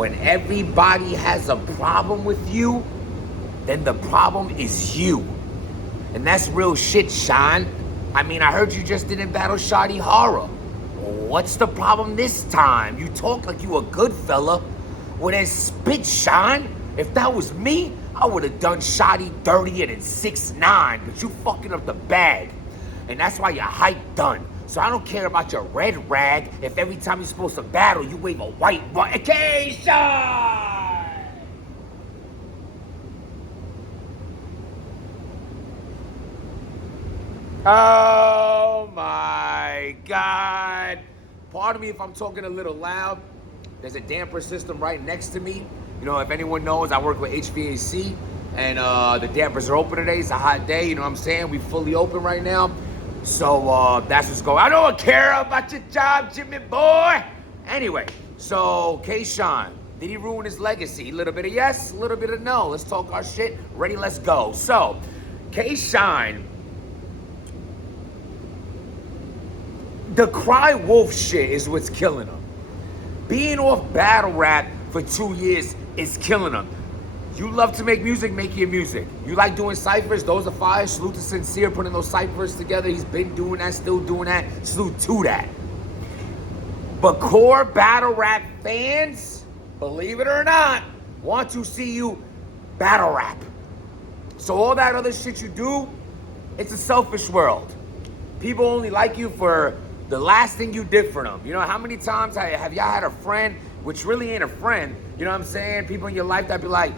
When everybody has a problem with you, then the problem is you. And that's real shit, Sean. I mean, I heard you just didn't battle Shoddy Horror. What's the problem this time? You talk like you a good fella. Well, then spit, Sean. If that was me, I would have done Shoddy dirtier than 6'9", but you fucking up the bag. And that's why your hype done. So I don't care about your red rag if every time you're supposed to battle, you wave a white one. Okay, Sean! Oh my God. Pardon me if I'm talking a little loud. There's a damper system right next to me. You know, if anyone knows, I work with HVAC and the dampers are open today. It's a hot day, you know what I'm saying? We fully open right now. So that's what's going on. I don't care about your job, Jimmy boy. Anyway, so K-Shine, did he ruin his legacy? A little bit of yes, a little bit of no. Let's talk our shit. Ready, let's go. So, K-Shine, the Cry Wolf shit is what's killing him. Being off battle rap for 2 years is killing him. You love to make music, make your music. You like doing ciphers, those are fire. Salute to Sincere, putting those ciphers together. He's been doing that, still doing that. Salute to that. But core battle rap fans, believe it or not, want to see you battle rap. So all that other shit you do, it's a selfish world. People only like you for the last thing you did for them. You know, how many times have y'all had a friend, which really ain't a friend, you know what I'm saying? People in your life that be like,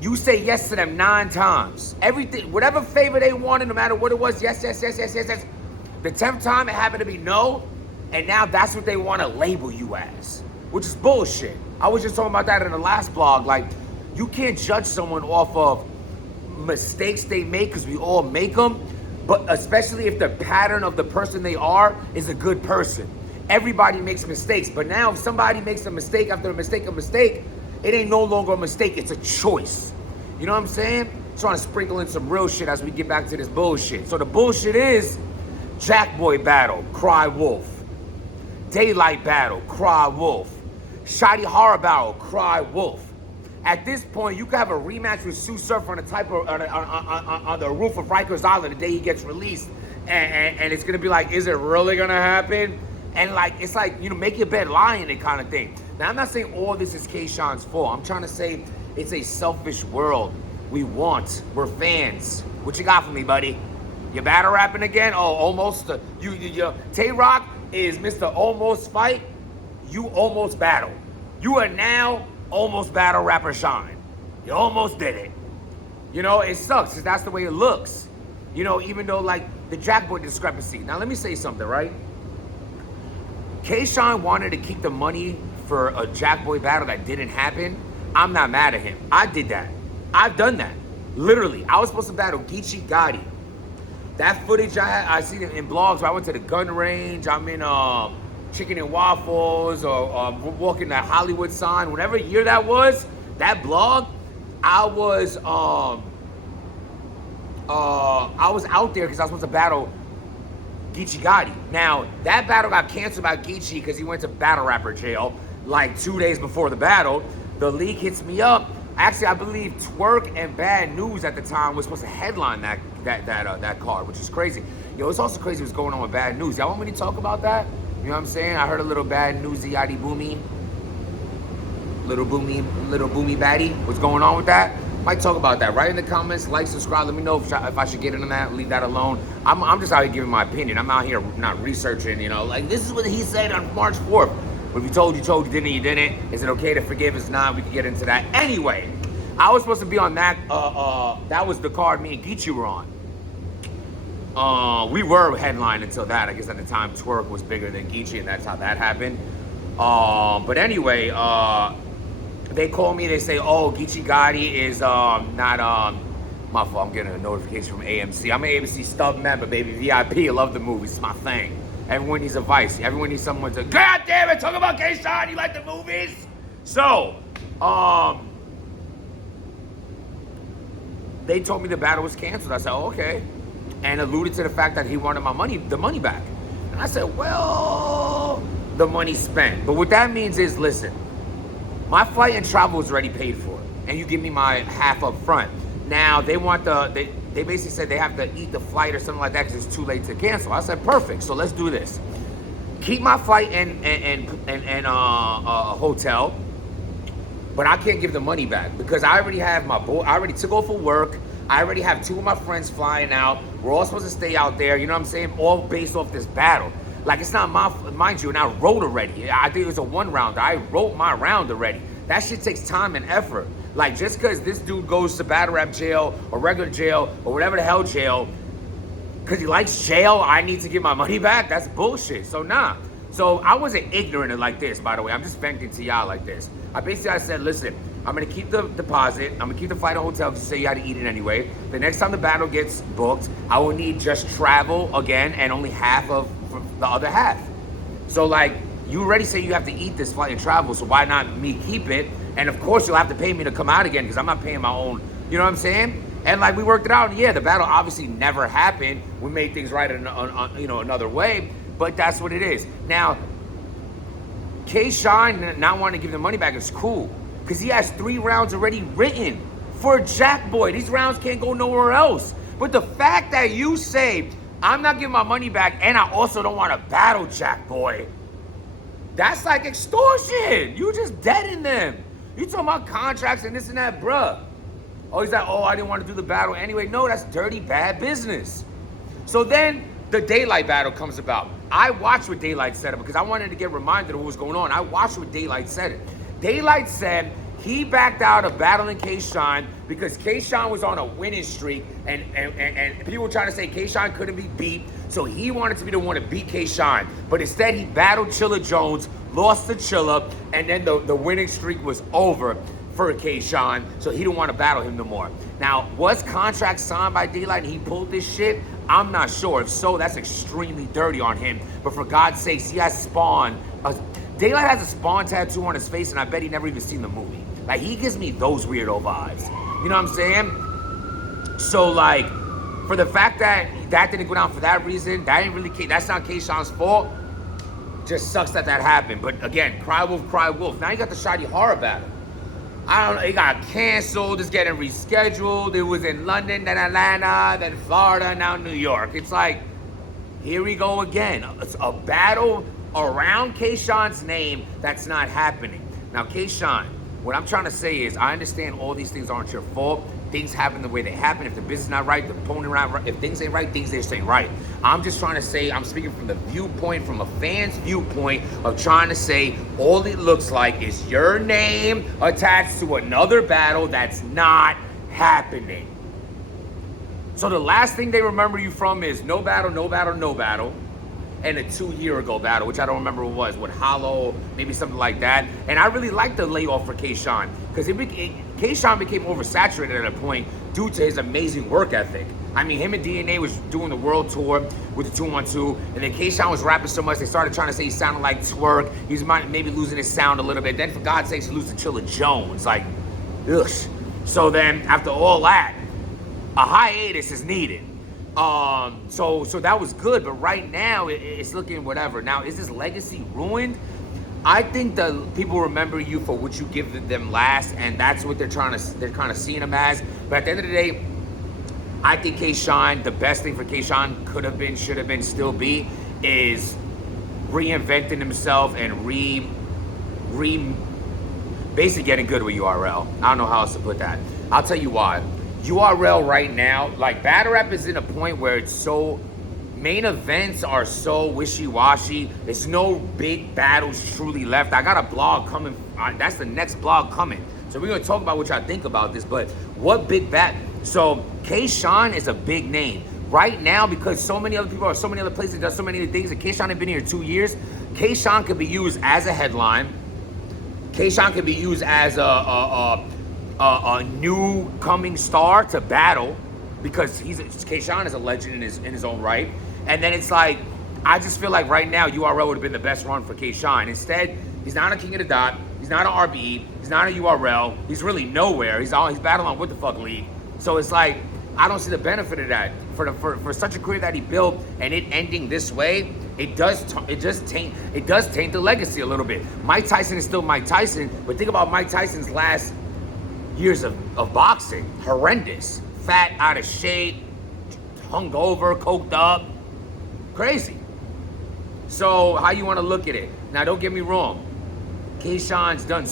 you say yes to them 9 times. Everything, whatever favor they wanted, no matter what it was, yes, yes, yes, yes, yes, yes. The 10th time it happened to be no, and now that's what they want to label you as, which is bullshit. I was just talking about that in the last blog. Like, you can't judge someone off of mistakes they make, because we all make them, but especially if the pattern of the person they are is a good person. Everybody makes mistakes, but now if somebody makes a mistake after a mistake, it ain't no longer a mistake, it's a choice. You know what I'm saying? Trying to sprinkle in some real shit as we get back to this bullshit. So the bullshit is Jackboy battle, Cry Wolf. Daylight battle, Cry Wolf. Shoddy Horror battle, Cry Wolf. At this point, you could have a rematch with Sue Surf on the roof of Rikers Island the day he gets released, and it's gonna be like, is it really gonna happen? And like, it's like, you know, make your bed, lie in it kind of thing. Now, I'm not saying all this is K-Shine's fault. I'm trying to say it's a selfish world. We're fans. What you got for me, buddy? You battle rapping again? Oh, almost. Tay-Rock is Mr. Almost Fight. You almost battle. You are now almost battle rapper Shine. You almost did it. You know, it sucks because that's the way it looks. You know, even though like the Jackboy discrepancy. Now, let me say something, right? K-Shine wanted to keep the money for a Jackboy battle that didn't happen. I'm not mad at him. I did that. I've done that. Literally, I was supposed to battle Geechee Gotti. That footage I seen it in blogs where I went to the gun range. I'm in Chicken and Waffles or walking that Hollywood sign. Whatever year that was, that blog, I was out there because I was supposed to battle Geechee Gotti. Now, that battle got canceled by Geechee because he went to battle rapper jail like 2 days before the battle. The league hits me up. Actually, I believe Twerk and Bad News at the time was supposed to headline that card, which is crazy. Yo, it's also crazy what's going on with Bad News. Y'all want me to talk about that? You know what I'm saying? I heard a little Bad Newsy yaddy boomy. Little boomy baddie. What's going on with that? Might talk about that. Write in the comments, like, subscribe. Let me know if I should get into that. Leave that alone. I'm just out here giving my opinion. I'm out here not researching, you know. Like, this is what he said on March 4th. But if you told, you didn't, you didn't. Is it okay to forgive? It's not. We can get into that. Anyway, I was supposed to be on that. That was the card me and Geechee were on. We were headlined until that. I guess at the time, Twerk was bigger than Geechee, and that's how that happened. But anyway, they call me, they say, oh, Geechee Gotti is not, my fault, I'm getting a notification from AMC. I'm an AMC stub member, baby, VIP, I love the movies, it's my thing. Everyone needs advice, everyone needs someone to, God damn it, talk about K-Shine, you like the movies? So, they told me the battle was canceled. I said, oh, okay. And alluded to the fact that he wanted the money back. And I said, well, the money spent. But what that means is, listen, My flight and travel is already paid for, and you give me my half up front. Now they want they basically said they have to eat the flight or something like that because it's too late to cancel. I said perfect. So let's do this. Keep my flight and hotel, but I can't give the money back because I already have I already took off for work. I already have 2 of my friends flying out. We're all supposed to stay out there. You know what I'm saying? All based off this battle. Like, it's not mind you, and I wrote already. I think it was a 1-rounder. I wrote my round already. That shit takes time and effort. Like, just because this dude goes to battle rap jail or regular jail or whatever the hell jail, because he likes jail, I need to get my money back? That's bullshit. So, nah. So, I wasn't ignorant of like this, by the way. I'm just venting to y'all like this. I said, listen, I'm going to keep the deposit. I'm going to keep the flight and hotel because you say you had to eat it anyway. The next time the battle gets booked, I will need just travel again and only half of the other half. So, like, you already say you have to eat this flight and travel, so why not me keep it? And, of course, you'll have to pay me to come out again because I'm not paying my own, you know what I'm saying? And, like, we worked it out. And, yeah, the battle obviously never happened. We made things right another way, but that's what it is. Now, K-Shine not wanting to give the money back is cool because he has 3 rounds already written for Jack Boy. These rounds can't go nowhere else. But the fact that you say, I'm not giving my money back and I also don't want to battle Jack Boy, that's like extortion. You just deading them. You talking about contracts and this and that, bruh. Oh, he's like, oh, I didn't want to do the battle anyway. No, that's dirty, bad business. So then the Daylight battle comes about. I watched what Daylight said because I wanted to get reminded of what was going on. I watched what Daylight said it. Daylight said he backed out of battling K-Shine because K-Shine was on a winning streak and people were trying to say K-Shine couldn't be beat. So he wanted to be the one to beat K-Shine. But instead he battled Chilla Jones, lost to Chilla, and then the winning streak was over for K-Shine, so he didn't want to battle him no more. Now, was contract signed by Daylight and he pulled this shit? I'm not sure. If so, that's extremely dirty on him. But for God's sakes, he has Spawn. Daylight has a Spawn tattoo on his face, and I bet he never even seen the movie. Like, he gives me those weirdo vibes. You know what I'm saying? So, like, for the fact that that didn't go down for that reason, that's not K-Shine's fault. Just sucks that happened. But again, cry wolf, cry wolf. Now you got the Shotty Horror battle. I don't know, it got canceled, it's getting rescheduled. It was in London, then Atlanta, then Florida, now New York. It's like, here we go again. It's a battle around K-Shine's name that's not happening. Now, K-Shine, what I'm trying to say is, I understand all these things aren't your fault. Things happen the way they happen. If the business not right, the opponent not right. If things ain't right, things just ain't right. I'm just trying to say, I'm speaking from the viewpoint, from a fan's viewpoint of trying to say all it looks like is your name attached to another battle that's not happening. So the last thing they remember you from is no battle, no battle, no battle. And a 2-year ago battle, which I don't remember what it was, with Hollow, maybe something like that. And I really liked the layoff for K-Shine because K-Shine became oversaturated at a point due to his amazing work ethic. I mean, him and DNA was doing the world tour with the 212, and then K-Shine was rapping so much they started trying to say he sounded like Twerk. He's maybe losing his sound a little bit. Then for God's sakes, he loses to Chilla Jones. Like, ugh. So then after all that, a hiatus is needed. So that was good, but right now it's looking whatever. Now, is this legacy ruined? I think that people remember you for what you give them last, and that's what they're kind of seeing him as. But at the end of the day, I think K-Shine, the best thing for K-Shine could have been, should have been, still be, is reinventing himself and basically getting good with URL. I don't know how else to put that. I'll tell you why. URL right now, like, battle rap is in a point where it's so, main events are so wishy-washy. There's no big battles truly left. I got a blog coming. That's the next blog coming. So we're going to talk about what y'all think about this. But what big so K-Shine is a big name. Right now, because so many other people are so many other places, does so many other things, and K-Shine has been here 2 years, K-Shine could be used as a headline. K-Shine could be used as a new coming star to battle, because K-Shine is a legend in his own right. And then it's like, I just feel like right now URL would have been the best run for K-Shine. Instead, he's not a King of the Dot, he's not an RBE, he's not a URL, he's really nowhere. He's battling on What the Fuck League. So it's like, I don't see the benefit of that. For such a career that he built and it ending this way, it does taint the legacy a little bit. Mike Tyson is still Mike Tyson, but think about Mike Tyson's last years of boxing. Horrendous. Fat, out of shape, hungover, coked up. Crazy. So how you want to look at it? Now, don't get me wrong. K-Shon's done.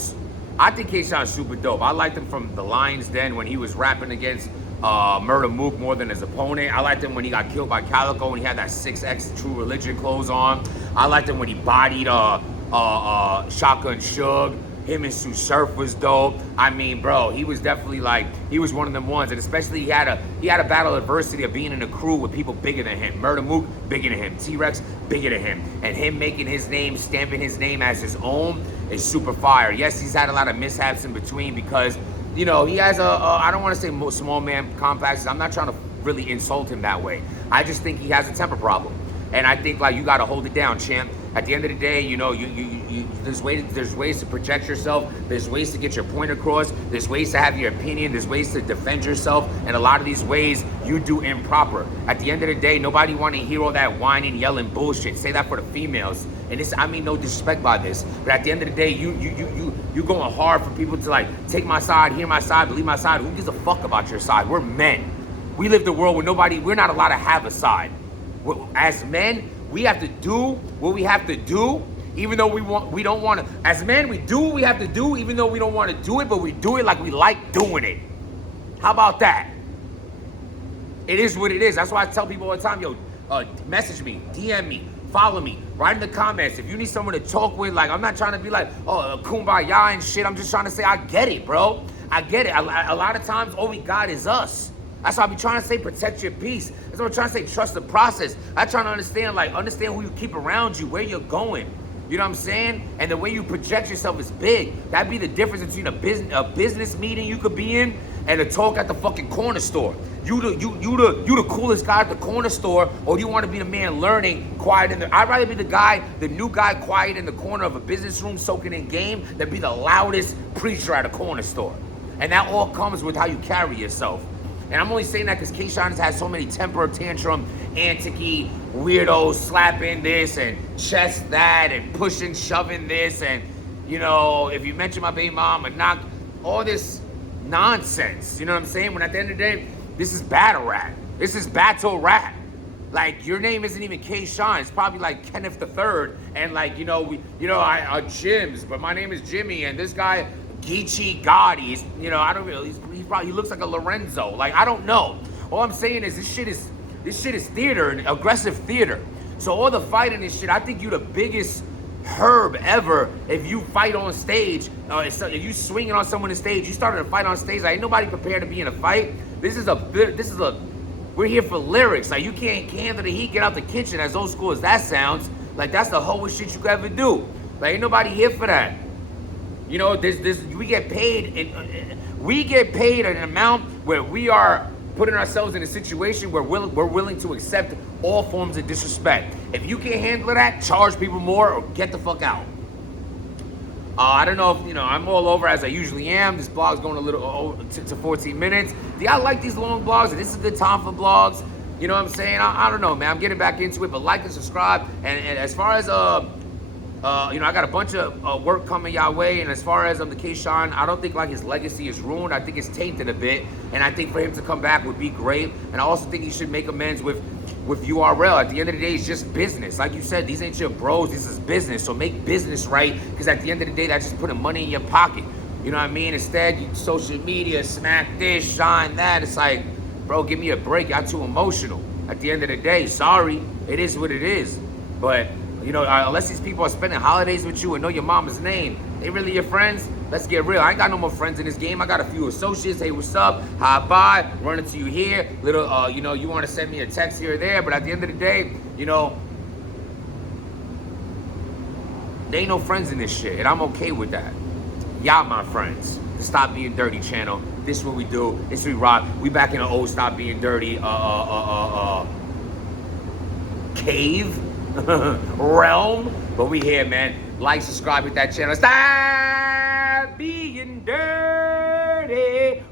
I think K-Shon's super dope. I liked him from the Lions Den when he was rapping against Murder Mook more than his opponent. I liked him when he got killed by Calico when he had that 6X True Religion clothes on. I liked him when he bodied Shotgun Suge. Him and Sue Surf was dope. I mean, bro, he was definitely like, he was one of them ones. And especially he had a battle adversity of being in a crew with people bigger than him. Murder Mook, bigger than him. T-Rex, bigger than him. And him making his name, stamping his name as his own is super fire. Yes, he's had a lot of mishaps in between because, you know, he has I don't want to say small man complex. I'm not trying to really insult him that way. I just think he has a temper problem. And I think, like, you got to hold it down, champ. At the end of the day, you know, there's ways to project yourself. There's ways to get your point across. There's ways to have your opinion. There's ways to defend yourself. And a lot of these ways you do improper. At the end of the day, nobody want to hear all that whining, yelling bullshit. Say that for the females. And this, I mean no disrespect by this, but at the end of the day, you going hard for people to like take my side, hear my side, believe my side. Who gives a fuck about your side? We're men. We live the world where we're not allowed to have a side. As men, we have to do what we have to do, even though we don't want to. As men, we do what we have to do, even though we don't want to do it, but we do it like we like doing it. How about that? It is what it is. That's why I tell people all the time, yo, message me, DM me, follow me, write in the comments. If you need someone to talk with, like, I'm not trying to be like, kumbaya and shit. I'm just trying to say, I get it, bro. I get it. A lot of times, all we got is us. That's why I be trying to say protect your peace. That's what I'm trying to say, trust the process. I'm trying to understand who you keep around you, where you're going. You know what I'm saying? And the way you project yourself is big. That'd be the difference between a business meeting you could be in and a talk at the fucking corner store. You the coolest guy at the corner store, or you want to be the man learning quiet in the. I'd rather be the new guy quiet in the corner of a business room soaking in game than be the loudest preacher at a corner store. And that all comes with how you carry yourself. And I'm only saying that because K-Shon has had so many temper tantrum, antic-y weirdos slapping this and chest that and pushing, shoving this. And, you know, if you mention my baby mom and knock all this nonsense, you know what I'm saying? When at the end of the day, this is battle rap. This is battle rap. Like, your name isn't even K-Shon. It's probably like Kenneth III. And like, I Jims, but my name is Jimmy. And this guy, Geechee Gotti, I don't really, he looks like a Lorenzo. Like, I don't know. All I'm saying is this shit is theater, and aggressive theater. So all the fighting and shit, I think you the biggest herb ever if you fight on stage. If you swinging on someone on stage, you started a fight on stage. Like, ain't nobody prepared to be in a fight. We're here for lyrics. Like, you can't handle the heat, get out the kitchen. As old school as that sounds, like, that's the whole shit you could ever do. Like, ain't nobody here for that. You know, we get paid an amount where we are putting ourselves in a situation where we're willing to accept all forms of disrespect. If you can't handle that, charge people more or get the fuck out. I don't know if, I'm all over as I usually am. This blog's going a little to 14 minutes. Do y'all like these long blogs? This is a good time for blogs. You know what I'm saying? I don't know, man. I'm getting back into it, but like and subscribe. And as far as I got a bunch of work coming y'all way, and as far as the K-Shon, I don't think like his legacy is ruined. I think it's tainted a bit, and I think for him to come back would be great. And I also think he should make amends with URL. At the end of the day, it's just business. Like you said, these ain't your bros. This is business. So make business right, because at the end of the day, that's just putting money in your pocket. You know what I mean? Instead, you social media, smack this, shine that. It's like, bro, give me a break. Y'all too emotional. At the end of the day, sorry, it is what it is. But unless these people are spending holidays with you and know your mama's name, they really your friends? Let's get real. I ain't got no more friends in this game. I got a few associates. Hey, what's up? Hi, bye. Run into you here. Little, you want to send me a text here or there, but at the end of the day, they ain't no friends in this shit, and I'm okay with that. Y'all my friends. The Stop Being Dirty channel. This is what we do. This is what we rock. We back in the old Stop Being Dirty cave. realm, but we here, man. Like, subscribe, hit that channel. Stop being dirty.